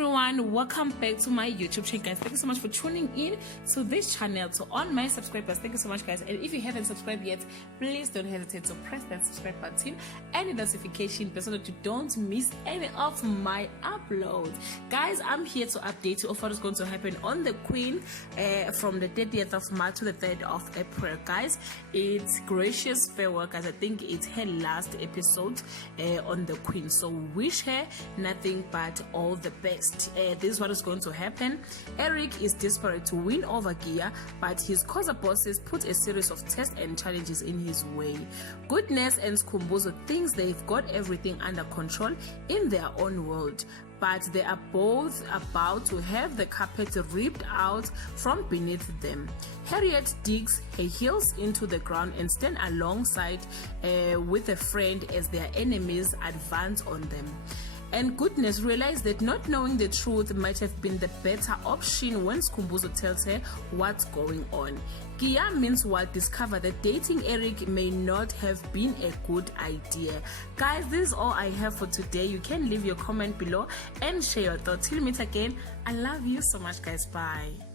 everyone, welcome back to my YouTube channel, guys. Thank you so much for tuning in to this channel. To all my subscribers, thank you so much, guys. And if you haven't subscribed yet, please don't hesitate to press that subscribe button and the notification bell so that you don't miss any of my uploads. Guys, I'm here to update you of what is going to happen on the Queen from the 30th of March to the 3rd of April. Guys, it's gracious farewell, guys. I think it's her last episode on the Queen, so wish her nothing but all the best. This is what is going to happen. Eric is desperate to win over Gia, but his Xhosa bosses put a series of tests and challenges in his way. Goodness and Skhumbuzo thinks they've got everything under control in their own world, but they are both about to have the carpet ripped out from beneath them. Harriet digs her heels into the ground and stands alongside with a friend as their enemies advance on them. And Goodness realized that not knowing the truth might have been the better option when Skhumbuzo tells her what's going on. Gia meanwhile discovered that dating Eric may not have been a good idea. Guys, this is all I have for today. You can leave your comment below and share your thoughts. Till we meet again, I love you so much, guys. Bye.